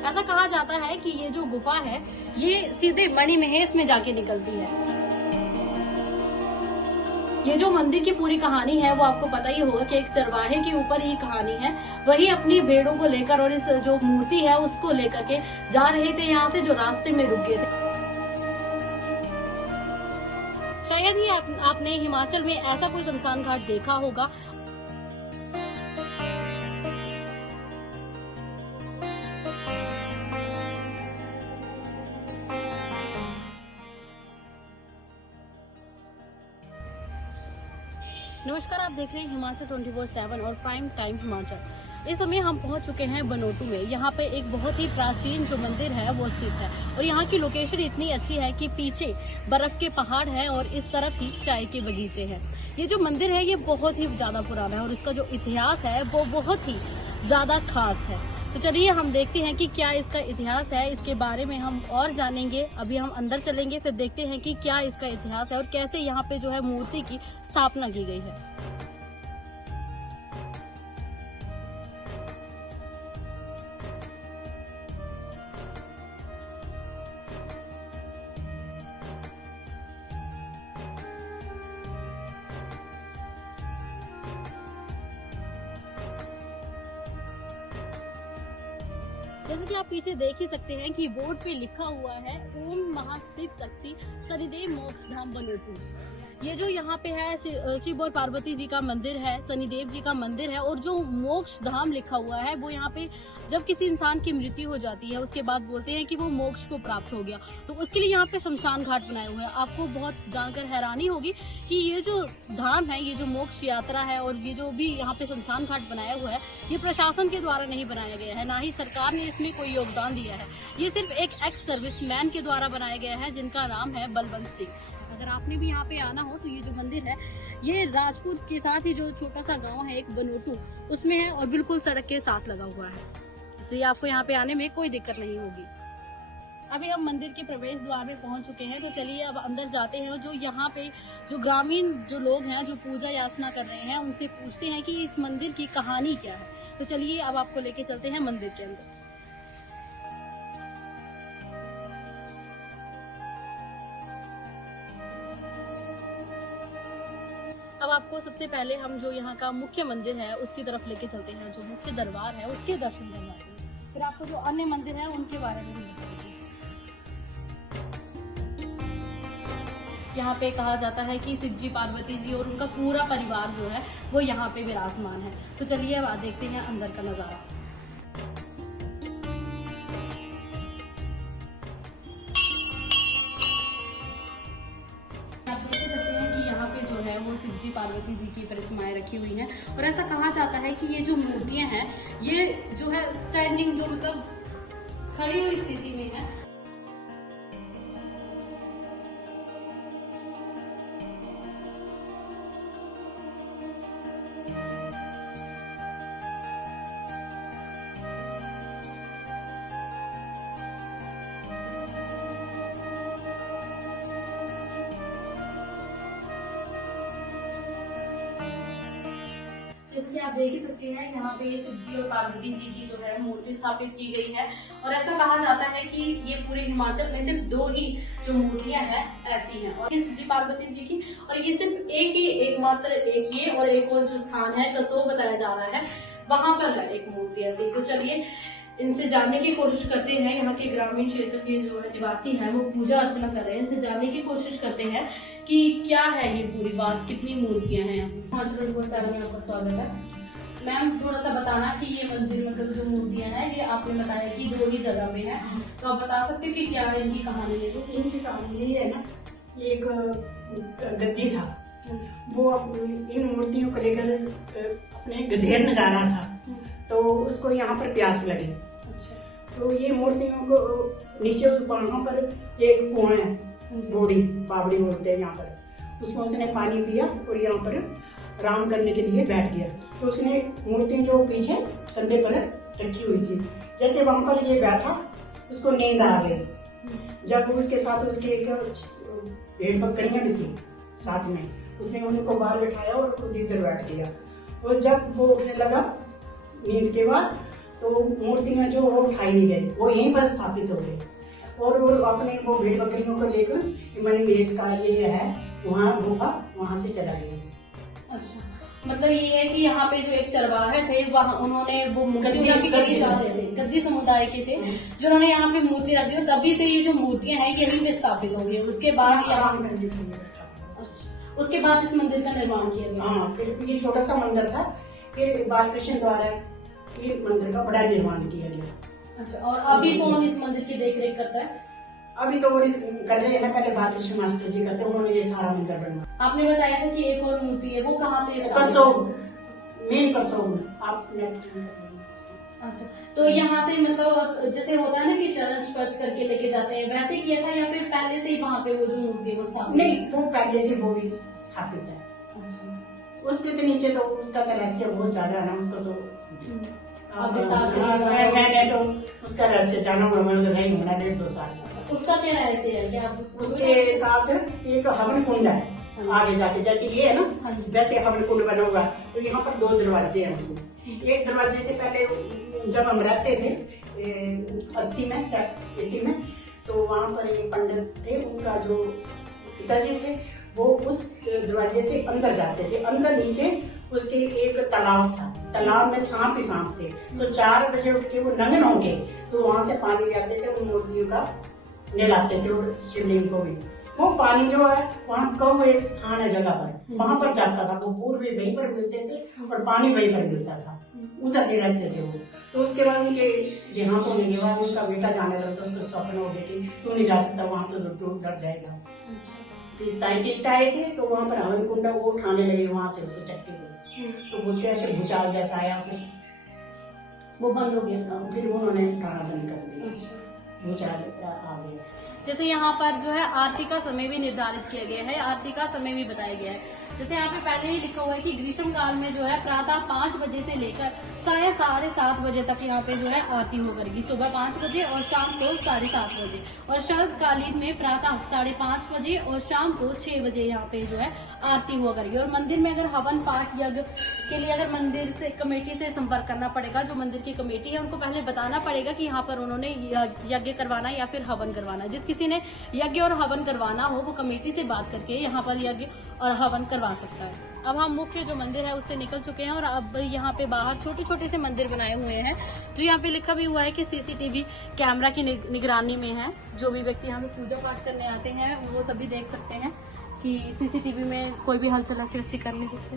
ऐसा कहा जाता है कि ये जो गुफा है ये सीधे मणिमहेश में जाके निकलती है। ये जो मंदिर की पूरी कहानी है वो आपको पता ही होगा कि एक चरवाहे के ऊपर ही कहानी है। वही अपनी भेड़ों को लेकर और इस जो मूर्ति है उसको लेकर के जा रहे थे यहाँ से, जो रास्ते में रुक गए थे। शायद ही आपने हिमाचल में ऐसा कोई शमशान घाट देखा होगा। नमस्कार, आप देख रहे हैं हिमाचल 24/7 और प्राइम टाइम हिमाचल। इस समय हम पहुंच चुके हैं बनोटू में। यहाँ पे एक बहुत ही प्राचीन जो मंदिर है वो स्थित है और यहाँ की लोकेशन इतनी अच्छी है कि पीछे बर्फ के पहाड़ है और इस तरफ ही चाय के बगीचे हैं। ये जो मंदिर है ये बहुत ही ज्यादा पुराना है और इसका जो इतिहास है वो बहुत ही ज्यादा खास है। तो चलिए हम देखते हैं कि क्या इसका इतिहास है, इसके बारे में हम और जानेंगे। अभी हम अंदर चलेंगे, फिर देखते हैं कि क्या इसका इतिहास है और कैसे यहाँ पे जो है मूर्ति की स्थापना की गई है। जैसे कि आप पीछे देख ही सकते हैं कि बोर्ड पे लिखा हुआ है ओम महाशिव शक्ति शनिदेव मोक्ष धाम बनोटू। ये जो यहाँ पे है शिव और पार्वती जी का मंदिर है, शनिदेव जी का मंदिर है और जो मोक्ष धाम लिखा हुआ है वो यहाँ पे जब किसी इंसान की मृत्यु हो जाती है उसके बाद बोलते हैं कि वो मोक्ष को प्राप्त हो गया, तो उसके लिए यहाँ पे शमशान घाट बनाए हुए हैं। आपको बहुत जानकर हैरानी होगी कि ये जो धाम है, ये जो मोक्ष यात्रा है और ये जो भी यहाँ पे शमशान घाट बनाया हुआ है ये प्रशासन के द्वारा नहीं बनाया गया है, ना ही सरकार ने इसमें कोई योगदान दिया है। ये सिर्फ एक एक्स सर्विसमैन के द्वारा बनाया गया है जिनका नाम है बलवंत सिंह। अगर आपने भी यहाँ पे आना हो तो ये जो मंदिर है ये राजपुर के साथ ही जो छोटा सा गांव है एक बनोटू उसमें है और बिल्कुल सड़क के साथ लगा हुआ है, इसलिए आपको यहाँ पे आने में कोई दिक्कत नहीं होगी। अभी हम मंदिर के प्रवेश द्वार में पहुंच चुके हैं, तो चलिए अब अंदर जाते हैं और जो यहाँ पे जो ग्रामीण जो लोग हैं जो पूजा याचना कर रहे हैं उनसे पूछते हैं कि इस मंदिर की कहानी क्या है। तो चलिए अब आपको लेके चलते हैं मंदिर के अंदर। अब आपको सबसे पहले हम जो यहाँ का मुख्य मंदिर है उसकी तरफ लेके चलते हैं, जो मुख्य दरबार है उसके दर्शन करवाते हैं, फिर आपको जो अन्य मंदिर है उनके बारे में भी बताएंगे। यहाँ पे कहा जाता है कि शिव जी, पार्वती जी और उनका पूरा परिवार जो है वो यहाँ पे विराजमान है। तो चलिए अब देखते हैं अंदर का नजारा। वो शिव जी पार्वती जी की प्रतिमाएं रखी हुई हैं और ऐसा कहा जाता है कि ये जो मूर्तियां हैं ये जो है स्टैंडिंग, जो मतलब खड़ी हुई स्थिति में है। जैसे कि आप देख ही सकते हैं यहाँ पे शिव जी और पार्वती जी की जो है मूर्ति स्थापित की गई है और ऐसा कहा जाता है कि ये पूरे हिमाचल में सिर्फ 2 ही जो मूर्तियां हैं ऐसी हैं और शिव जी पार्वती जी की, और ये सिर्फ एकमात्र एक ये और एक और जो स्थान है कसोल बताया जा रहा है वहां पर है एक मूर्ति ऐसी। तो चलिए इनसे जानने की कोशिश करते हैं। यहाँ के ग्रामीण क्षेत्र के जो है निवासी हैं वो पूजा अर्चना कर रहे हैं, इनसे जानने की कोशिश करते हैं कि क्या है ये पूरी बात, कितनी मूर्तियां हैं। हिमाचल में आपका स्वागत है। मैम थोड़ा सा बताना कि ये मंदिर मतलब जो मूर्तियां हैं ये आपने बताया कि 2 ही जगह पे है, तो आप बता सकते हो कि क्या है इनकी कहानी है? तो इनकी कहानी यही है ना, ये एक गद्दी था, वो इन मूर्तियों को लेकर अपने गधेर में जा रहा था तो उसको यहाँ पर प्यास लगी। तो ये मूर्तियों को नीचे वहाँ पर एक कुआं है, बावड़ी बोलते हैं यहाँ पर, उसमें उसने पानी पिया और यहाँ पर आराम करने के लिए बैठ गया। तो उसने मूर्ति जो पीछे कंधे पर रखी हुई थी, जैसे वहाँ पर ये बैठा उसको नींद आ गई। जब उसके साथ उसके एक भेड़ बकरियां भी थी साथ में, उसने उनको बाहर बैठाया और खुद इधर बैठ गया। और जब वो उठने लगा नींद के बाद तो मूर्तियां जो वो उठाई नहीं गई, वो यहीं पर स्थापित हो गई। और वो अपने वो भेड़ बकरियों को लेकर मणि महेश का ये है वहाँ गुफा, वहाँ से चला गया। अच्छा, मतलब ये है कि यहाँ पे जो एक चरवाहे थे वहाँ उन्होंने वो मूर्ति गद्दी समुदाय के थे जिन्होंने यहाँ पे मूर्ति रख दी और तभी से ये जो मूर्तियां हैं यहीं पे स्थापित हो गई। उसके बाद यहाँ उसके बाद इस मंदिर का निर्माण किया गया। हाँ, फिर ये छोटा सा मंदिर था, फिर बालकृष्ण द्वारा ये मंदिर का बड़ा निर्माण किया गया। अच्छा, और अभी कौन इस मंदिर की देख रेख करता है? अभी तो कर रहे हैं ना, पहले बालकृष्ण मास्टर जी करते, उन्होंने ये सारा मंदिर बनवाया। आपने बताया था कि एक और मूर्ति है, वो कहाँ पे? मेन परसों आप। अच्छा, तो यहाँ से मतलब जैसे होता है ना कि चरण स्पर्श करके लेके जाते हैं, वैसे किया था या फिर पहले से ही वहाँ पे वो जो मूर्ति है वो स्थापित? नहीं, वो पहले से वो भी स्थापित है। अच्छा, उसके तो नीचे तो उसका तो रहस्य बहुत ज्यादा है ना, उसको तो मैंने मैंने तो उसका रहस्य जाना हुआ, मैं उधर रही हूँ ना 1.5-2 साल। उसका क्या रहस्य है? क्या उसके साथ एक हवन कुंड है आगे जाके, जैसे ये है ना वैसे हवन कुंड बना हुआ। तो यहाँ पर 2 दरवाजे हैं उसमें। एक दरवाजे से पहले जब हम रहते थे 80 में, तो वहाँ पर एक पंडित थे, उनका जो पिताजी थे वो उस दरवाजे से अंदर जाते थे। अंदर नीचे उसके एक तालाब था, तालाब में सांप ही सांप थे। तो 4 बजे उठ के वो नंगन होके तो वहाँ से पानी ले आते थे, उन मूर्तियों का नहलाते थे और शिवलिंग को भी। वो पानी जो है वहाँ कौ एक स्थान है जगह पर, वहाँ पर जाता था। वो पूर्व भी वहीं पर मिलते थे और पानी वहीं पर मिलता था, उधर नहीं रहते थे वो। तो उसके बाद उनके देहांत होने के बाद उनका बेटा जाने लगा, तो उसको स्वप्न हो गया कि तू नहीं जा सकता वहाँ, तो डर जाएगा। तो साइंटिस्ट आए थे, तो वहाँ पर हवन कुंड वो उठाने लगे वहाँ से उसको चक्के को। तो बोलते ऐसे भूचाल जैसा आया, फिर वो बंद हो गया। फिर उन्होंने उठाना बंद कर दिया, भूचाल आ गया। जैसे यहाँ पर जो है आरती का समय भी निर्धारित किया गया है, आरती का समय भी बताया गया है। जैसे यहाँ पे पहले ही लिखा हुआ है कि ग्रीष्म काल में जो है प्रातः 5 बजे से लेकर 7:30 बजे तक यहाँ पे जो है आरती हो करेगी। सुबह 5 बजे और शाम को 7:30 बजे, और शरद कालीन में प्रातः 5:30 बजे और शाम को 6 बजे यहाँ पे जो है आरती हुआ करेगी। और मंदिर में अगर हवन पाठ यज्ञ के लिए अगर मंदिर से कमेटी से संपर्क करना पड़ेगा, जो मंदिर की कमेटी है उनको पहले बताना पड़ेगा कि यहाँ पर उन्होंने यज्ञ करवाना या फिर हवन करवाना। जिस किसी ने यज्ञ और हवन करवाना हो वो कमेटी से बात करके यहाँ पर यज्ञ और हवन करवा सकता है। अब हम मुख्य जो मंदिर है उससे निकल चुके हैं और अब यहाँ पे बाहर छोटे छोटे से मंदिर बनाए हुए हैं। तो यहाँ पे लिखा भी हुआ है कि CCTV कैमरा की निगरानी में है। जो भी व्यक्ति यहाँ पे पूजा पाठ करने आते हैं वो सभी देख सकते हैं कि CCTV में कोई भी हलचल ऐसी कर नहीं सकते।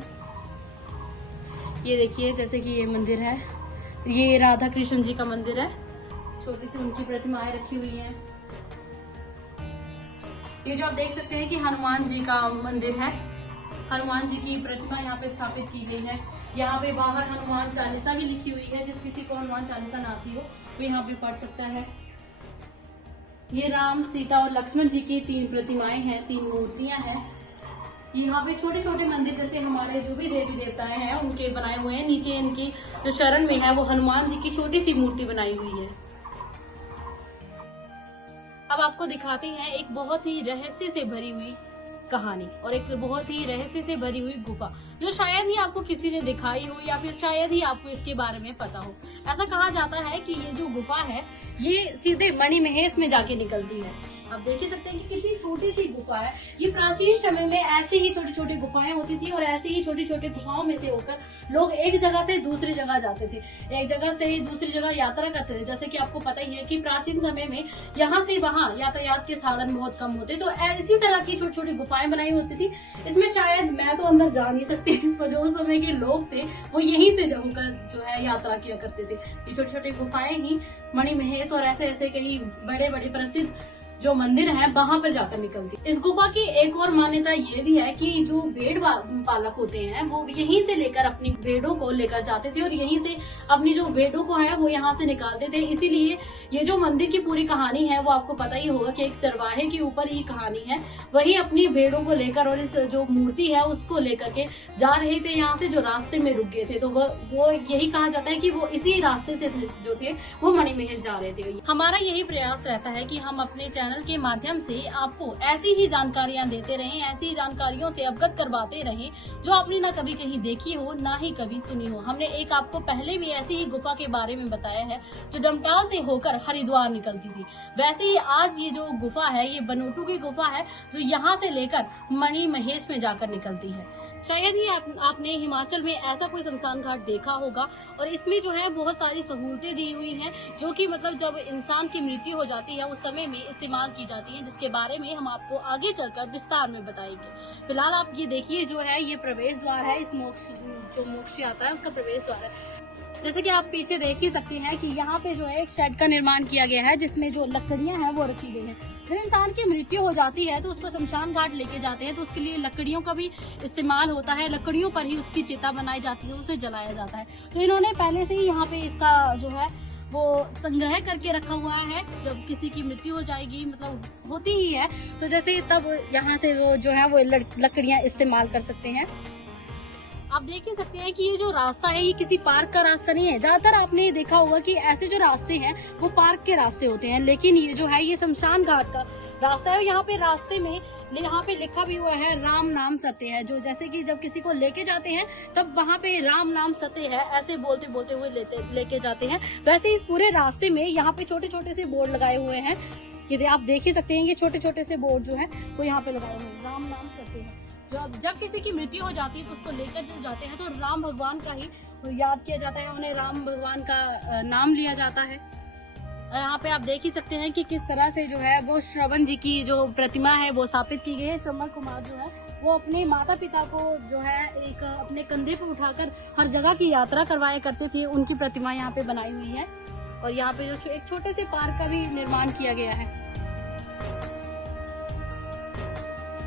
ये देखिए, जैसे कि ये मंदिर है, ये राधा कृष्ण जी का मंदिर है, छोटी सी उनकी प्रतिमाएं रखी हुई हैं। ये जो आप देख सकते हैं कि हनुमान जी का मंदिर है, हनुमान जी की प्रतिमा यहाँ पे स्थापित की गई है। यहाँ पे बाहर हनुमान चालीसा भी लिखी हुई है, जिस किसी को हनुमान चालीसा ना आती हो वो यहाँ पे पढ़ सकता है। ये राम, सीता और लक्ष्मण जी की 3 प्रतिमाएं हैं, 3 मूर्तियां हैं। यहाँ पे छोटे छोटे मंदिर जैसे हमारे जो भी देवी देवताएं हैं उनके बनाए हुए हैं। नीचे इनकी जो चरण में है वो हनुमान जी की छोटी सी मूर्ति बनाई हुई है। अब आपको दिखाते हैं एक बहुत ही रहस्य से भरी हुई कहानी और एक बहुत ही रहस्य से भरी हुई गुफा, जो शायद ही आपको किसी ने दिखाई हो या फिर शायद ही आपको इसके बारे में पता हो। ऐसा कहा जाता है कि ये जो गुफा है ये सीधे मणि महेश में जाके निकलती है। आप देख ही सकते हैं कि कितनी छोटी सी गुफा है। ये प्राचीन समय में ऐसी ही छोटी छोटी गुफाएं होती थी और ऐसी ही छोटी छोटी गुफाओं में से होकर लोग एक जगह से दूसरी जगह जाते थे, एक जगह से दूसरी जगह यात्रा करते थे। जैसे कि आपको पता ही है कि प्राचीन समय में यहाँ से वहाँ यातायात के साधन बहुत कम होते, तो ऐसी तरह की छोटी छोटी गुफाएं बनाई होती थी। इसमें शायद मैं तो अंदर जा नहीं सकती, पर जो उस समय के लोग थे वो यहीं से जाकर जो है यात्रा किया करते थे। ये छोटी छोटी गुफाएं ही मणि महेश और ऐसे ऐसे कई बड़े बड़े प्रसिद्ध जो मंदिर है वहां पर जाकर निकलती। इस गुफा की एक और मान्यता ये भी है कि जो भेड़ पालक होते हैं वो यहीं से लेकर अपनी भेड़ों को लेकर जाते थे और यहीं से अपनी जो भेड़ों को है वो यहाँ से निकालते थे। इसीलिए ये जो मंदिर की पूरी कहानी है वो आपको पता ही होगा कि एक चरवाहे के ऊपर ही कहानी है। वही अपनी भेड़ों को लेकर और इस जो मूर्ति है उसको लेकर के जा रहे थे यहाँ से, जो रास्ते में रुक गए थे। तो वो यही कहा जाता है कि वो इसी रास्ते से जो थे वो मणि महेश जा रहे थे। हमारा यही प्रयास रहता है कि हम अपने चैनल चैनल के माध्यम से आपको ऐसी ही जानकारियां देते रहें, ऐसी ही जानकारियों से अवगत करवाते रहें जो आपने ना कभी कहीं देखी हो, ना ही कभी सुनी हो। हमने एक आपको पहले भी ऐसी ही गुफा के बारे में बताया है जो डमटाल से होकर हरिद्वार निकलती थी। वैसे ही आज ये जो गुफा है, ये बनोटू की गुफा है जो यहाँ से लेकर मणि महेश में जाकर निकलती है। शायद ही आपने हिमाचल में ऐसा कोई शमशान घाट देखा होगा। और इसमें जो है बहुत सारी सहूलतें दी हुई हैं जो कि मतलब जब इंसान की मृत्यु हो जाती है उस समय में इस्तेमाल की जाती हैं, जिसके बारे में हम आपको आगे चलकर विस्तार में बताएंगे। फिलहाल आप ये देखिए, जो है ये प्रवेश द्वार है, इस मोक्ष आता है उसका प्रवेश द्वार है। जैसे कि आप पीछे देख ही सकते हैं कि यहाँ पे जो है एक शेड का निर्माण किया गया है जिसमें जो लकड़ियां हैं वो रखी गई हैं। जब इंसान की मृत्यु हो जाती है तो उसको शमशान घाट लेके जाते हैं तो उसके लिए लकड़ियों का भी इस्तेमाल होता है। लकड़ियों पर ही उसकी चिता बनाई जाती है, उसे जलाया जाता है। तो इन्होंने पहले से ही यहाँ पे इसका जो है वो संग्रह करके रखा हुआ है। जब किसी की मृत्यु हो जाएगी, मतलब होती ही है, तो जैसे तब यहाँ से वो जो है वो लकड़ियां इस्तेमाल कर सकते हैं। आप देख ही सकते हैं कि ये जो रास्ता है ये किसी पार्क का रास्ता नहीं है। ज्यादातर आपने देखा होगा कि ऐसे जो रास्ते हैं वो पार्क के रास्ते होते हैं, लेकिन ये जो है ये शमशान घाट का रास्ता है। यहाँ पे रास्ते में यहाँ पे लिखा भी हुआ है राम नाम सत्य है। जो जैसे कि जब किसी को लेके जाते हैं तब वहाँ पे राम नाम सत्य है ऐसे बोलते बोलते हुए लेके जाते हैं। वैसे इस पूरे रास्ते में यहाँ पे छोटे छोटे से बोर्ड लगाए हुए हैं। ये आप देख ही सकते हैं, ये छोटे छोटे से बोर्ड जो है वो यहाँ पे लगाए हुए हैं, राम नाम सत्य है। जब किसी की मृत्यु हो जाती है तो उसको लेकर जो जाते हैं तो राम भगवान का ही याद किया जाता है, उन्हें राम भगवान का नाम लिया जाता है। यहाँ पे आप देख ही सकते हैं कि किस तरह से जो है वो श्रवण जी की जो प्रतिमा है वो स्थापित की गई है। श्रवण कुमार जो है वो अपने माता पिता को जो है एक अपने कंधे पे उठाकर हर जगह की यात्रा करवाया करते थे। उनकी प्रतिमा यहाँ पे बनाई हुई है और यहाँ पे जो एक छोटे से पार्क का भी निर्माण किया गया है।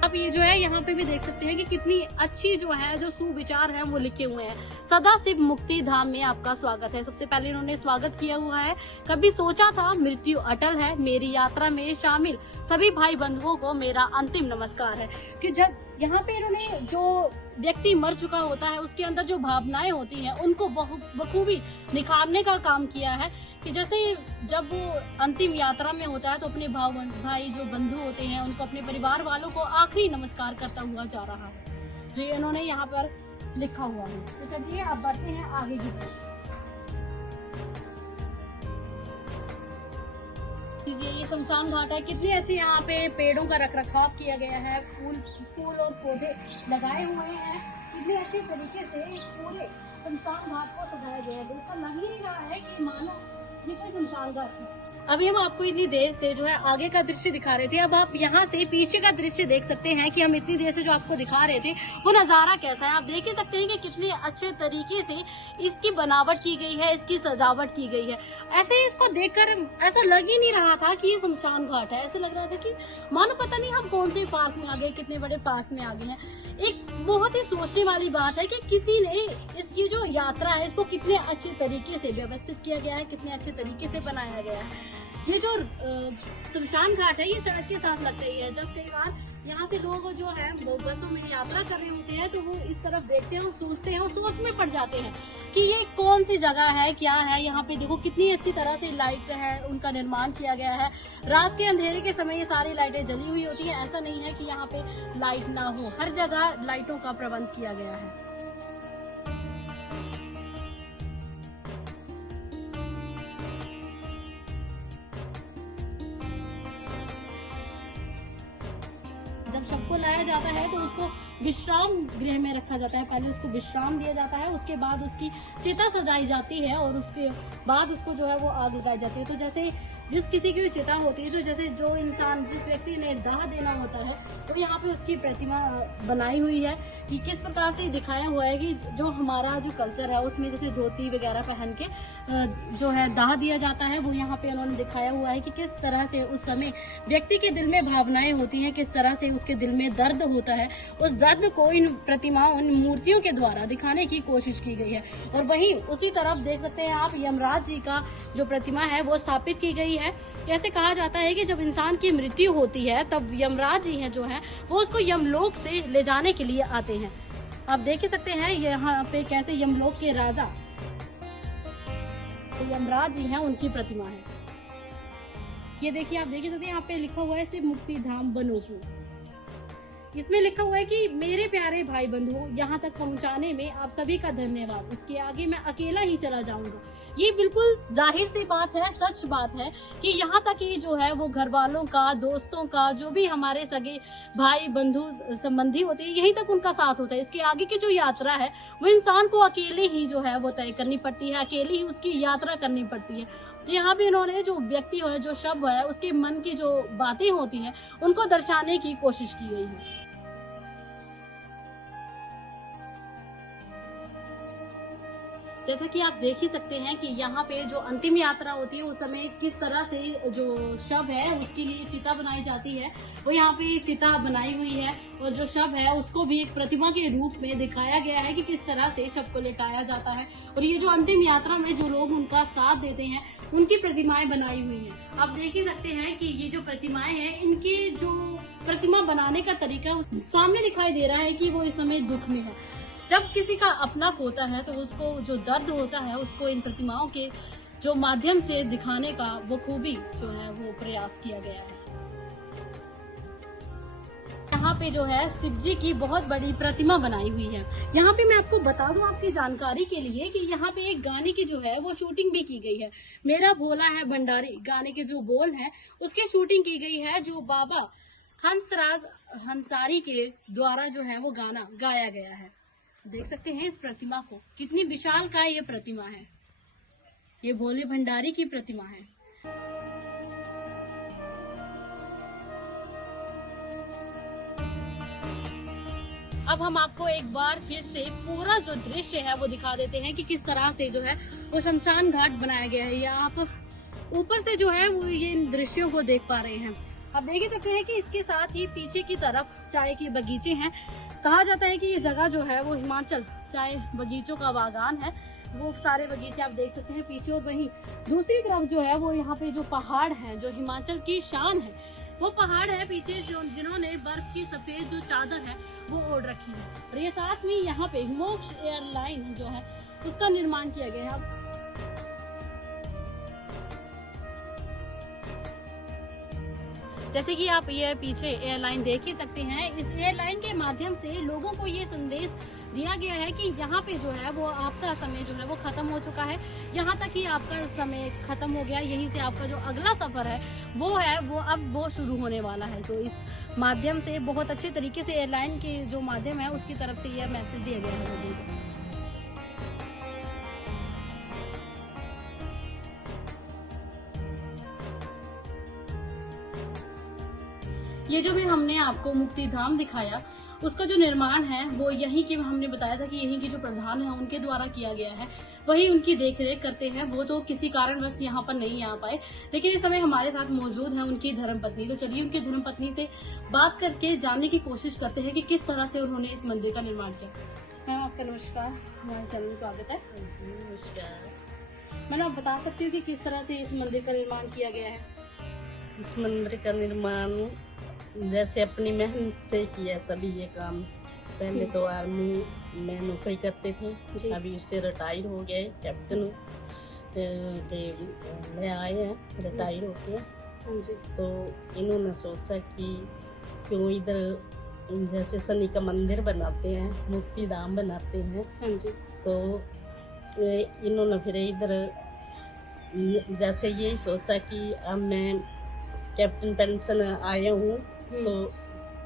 आप ये जो है यहाँ पे भी देख सकते हैं कि कितनी अच्छी जो है जो सुविचार है वो लिखे हुए हैं। सदा शिव मुक्ति धाम में आपका स्वागत है। सबसे पहले इन्होंने स्वागत किया हुआ है। कभी सोचा था मृत्यु अटल है, मेरी यात्रा में शामिल सभी भाई बंधुओं को मेरा अंतिम नमस्कार है। कि जब यहाँ पे इन्होंने जो व्यक्ति मर चुका होता है उसके अंदर जो भावनाएं होती हैं उनको बखूबी निखारने का काम किया है। कि जैसे जब वो अंतिम यात्रा में होता है तो अपने भाई जो बंधु होते हैं उनको, अपने परिवार वालों को आखिरी नमस्कार करता हुआ जा रहा है, जो इन्होंने यहाँ पर लिखा हुआ है। तो चलिए अब बढ़ते हैं आगे की तरफ। ये शमशान घाट है, कितनी अच्छी यहाँ पे पेड़ों का रखरखाव किया गया है, फूल और पौधे लगाए हुए हैं। कितने अच्छे तरीके से पूरे शमशान घाट को सजाया गया है। ऐसा लग ही नहीं रहा है कि मानो ये कोई शमशान घाट है। अभी हम आपको इतनी देर से जो है आगे का दृश्य दिखा रहे थे, अब आप यहाँ से पीछे का दृश्य देख सकते हैं कि हम इतनी देर से जो आपको दिखा रहे थे वो नजारा कैसा है। आप देख ही सकते हैं कि कितने अच्छे तरीके से इसकी बनावट की गई है, इसकी सजावट की गई है। ऐसे इसको देखकर ऐसा लग ही नहीं रहा था कि ये शमशान घाट है। ऐसे लग रहा था कि मानो पता नहीं हम कौन से पार्क में आ गए, कितने बड़े पार्क में आ गए हैं। एक बहुत ही सोचने वाली बात है कि किसी ने इसकी जो यात्रा है इसको कितने अच्छे तरीके से व्यवस्थित किया गया है, कितने अच्छे तरीके से बनाया गया है। ये जो शमशान घाट है ये सड़क के साथ लग गई है। जब कई बार यहाँ से लोग जो है वो बसों में यात्रा कर रहे होते हैं तो वो इस तरफ देखते हैं और सोचते हैं और सोच में पड़ जाते हैं कि ये कौन सी जगह है, क्या है। यहाँ पे देखो कितनी अच्छी तरह से लाइट है, उनका निर्माण किया गया है। रात के अंधेरे के समय ये सारी लाइटें जली हुई होती हैं। ऐसा नहीं है कि यहाँ पे लाइट ना हो, हर जगह लाइटों का प्रबंध किया गया है। जब सबको लाया जाता है तो उसको विश्राम गृह में रखा जाता है। पहले उसको विश्राम दिया जाता है, उसके बाद उसकी चिता सजाई जाती है और उसके बाद उसको जो है वो आग लगाई जाती है। तो जैसे जिस किसी की भी चिता होती है तो जैसे जो इंसान, जिस व्यक्ति ने दाह देना होता है तो यहाँ पे उसकी प्रतिमा बनाई हुई है कि किस प्रकार से दिखाया हुआ है कि जो हमारा जो कल्चर है उसमें जैसे धोती वगैरह पहन के जो है दाह दिया जाता है, वो यहाँ पे उन्होंने दिखाया हुआ है कि किस तरह से उस समय व्यक्ति के दिल में भावनाएं होती हैं, किस तरह से उसके दिल में दर्द होता है। उस दर्द को इन प्रतिमाओं, इन मूर्तियों के द्वारा दिखाने की कोशिश की गई है। और वहीं उसी तरफ देख सकते हैं आप यमराज जी का जो प्रतिमा है वो स्थापित की गई है। ऐसे कहा जाता है कि जब इंसान की मृत्यु होती है तब यमराज जी हैं जो है वो उसको यमलोक से ले जाने के लिए आते हैं। आप देख ही सकते हैं यहाँ पे कैसे यमलोक के राजा यमराज जी हैं, उनकी प्रतिमा है। ये देखिए, आप देख सकते हैं यहाँ पे लिखा हुआ है शिव मुक्ति धाम बनोपुर। इसमें लिखा हुआ है कि मेरे प्यारे भाई बंधुओं, यहाँ तक पहुँचाने में आप सभी का धन्यवाद। इसके आगे मैं अकेला ही चला जाऊंगा। ये बिल्कुल जाहिर सी बात है, सच बात है कि यहाँ तक ही जो है वो घर वालों का, दोस्तों का, जो भी हमारे सगे भाई बंधु संबंधी होते हैं, यहीं तक उनका साथ होता है। इसके आगे की जो यात्रा है वो इंसान को अकेले ही जो है वो तय करनी पड़ती है, अकेले ही उसकी यात्रा करनी पड़ती है। तो यहाँ पे इन्होंने जो व्यक्ति है, जो शब्द है, उसके मन की जो बातें होती हैं उनको दर्शाने की कोशिश की गई है। जैसा कि आप देख ही सकते हैं कि यहाँ पे जो अंतिम यात्रा होती है उस समय किस तरह से जो शव है उसके लिए चिता बनाई जाती है, वो यहाँ पे चिता बनाई हुई है और जो शव है उसको भी एक प्रतिमा के रूप में दिखाया गया है कि किस तरह से शव को लेटाया जाता है। और ये जो अंतिम यात्रा में जो लोग उनका साथ देते हैं उनकी प्रतिमाएं बनाई हुई हैं। आप देख ही सकते हैं कि ये जो प्रतिमाएं हैं, इनके जो प्रतिमा बनाने का तरीका सामने दिखाई दे रहा है कि वो इस समय दुख में है। जब किसी का अपना होता है तो उसको जो दर्द होता है उसको इन प्रतिमाओं के जो माध्यम से दिखाने का वो खूबी जो है वो प्रयास किया गया है। यहाँ पे जो है शिव जी की बहुत बड़ी प्रतिमा बनाई हुई है। यहाँ पे मैं आपको बता दूं आपकी जानकारी के लिए कि यहाँ पे एक गाने की जो है वो शूटिंग भी की गई है। मेरा भोला है भंडारी गाने के जो बोल हैं उसकी शूटिंग की गई है, जो बाबा हंसराज हंसारी के द्वारा जो है वो गाना गाया गया है। देख सकते हैं इस प्रतिमा को, कितनी विशाल का ये प्रतिमा है। ये भोले भंडारी की प्रतिमा है। अब हम आपको एक बार फिर से पूरा जो दृश्य है वो दिखा देते हैं कि किस तरह से जो है वो शमशान घाट बनाया गया है। या आप ऊपर से जो है वो ये इन दृश्यों को देख पा रहे हैं। आप देख ही सकते हैं कि इसके साथ ही पीछे की तरफ चाय के बगीचे हैं। कहा जाता है कि ये जगह जो है वो हिमाचल चाय बगीचों का बागान है। वो सारे बगीचे आप देख सकते हैं पीछे। और वहीं दूसरी तरफ जो है वो यहाँ पे जो पहाड़ है, जो हिमाचल की शान है, वो पहाड़ है पीछे, जो जिन्होंने बर्फ की सफेद जो चादर है वो ओढ़ रखी है। और ये साथ में यहाँ पे मोक्ष एयरलाइन जो है उसका निर्माण किया गया है। जैसे कि आप ये पीछे एयरलाइन देख ही सकते हैं। इस एयरलाइन के माध्यम से लोगों को ये संदेश दिया गया है कि यहाँ पे जो है वो आपका समय जो है वो खत्म हो चुका है, यहाँ तक ही आपका समय खत्म हो गया, यहीं से आपका जो अगला सफर है वो अब वो शुरू होने वाला है। तो इस माध्यम से बहुत अच्छे तरीके से एयरलाइन के जो माध्यम है उसकी तरफ से यह मैसेज दिया गया है लोगों को। ये जो भी हमने आपको मुक्ति धाम दिखाया उसका जो निर्माण है वो यहीं के, हमने बताया था कि यहीं के जो प्रधान है उनके द्वारा किया गया है, वही उनकी देखरेख करते हैं। वो तो किसी कारणवश यहाँ पर नहीं आ पाए, लेकिन इस समय हमारे साथ मौजूद है उनकी धर्मपत्नी। तो चलिए उनकी धर्मपत्नी से बात करके जानने की कोशिश करते हैं कि किस तरह से उन्होंने इस मंदिर का निर्माण किया। मैम आपका नमस्कार, हमारे चैनल में स्वागत है। नमस्कार मैम, आप बता सकती हो कि किस तरह से इस मंदिर का निर्माण किया गया है? इस मंदिर का निर्माण जैसे अपनी मेहनत से किया सभी ये काम। पहले तो आर्मी में नौकरी करते थे, अभी उससे रिटायर हो गए, कैप्टन ले आए हैं रिटायर होके। तो इन्होंने सोचा कि क्यों इधर जैसे शनि का मंदिर बनाते हैं, मुक्ति धाम बनाते हैं। तो इन्होंने फिर इधर जैसे यही सोचा कि अब मैं कैप्टन पेंशन आया हूँ तो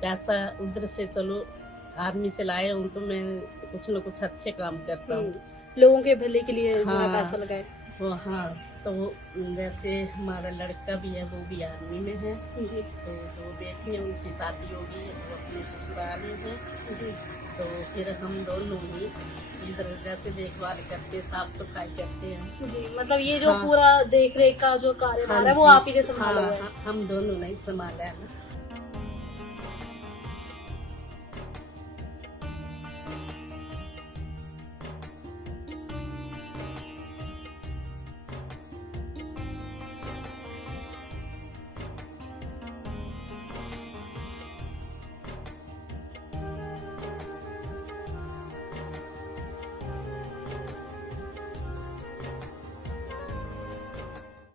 पैसा उधर से चलो आर्मी से लाया हूँ तो मैं कुछ न कुछ अच्छे काम करता हूँ, लोगों के भले के लिए पैसा लगाए वो। हाँ, तो जैसे हमारा लड़का भी है वो भी आर्मी में है जी। तो वो बेटी है, उनकी शादी होगी, वो अपने ससुराल में है जी। तो फिर हम दोनों ही इधर जैसे देखभाल करते, साफ सफाई करते हैं जी। मतलब ये जो पूरा देख रेख का जो कार्यभार है वो आप ही ने संभाला है? हम दोनों ने संभाला है ना।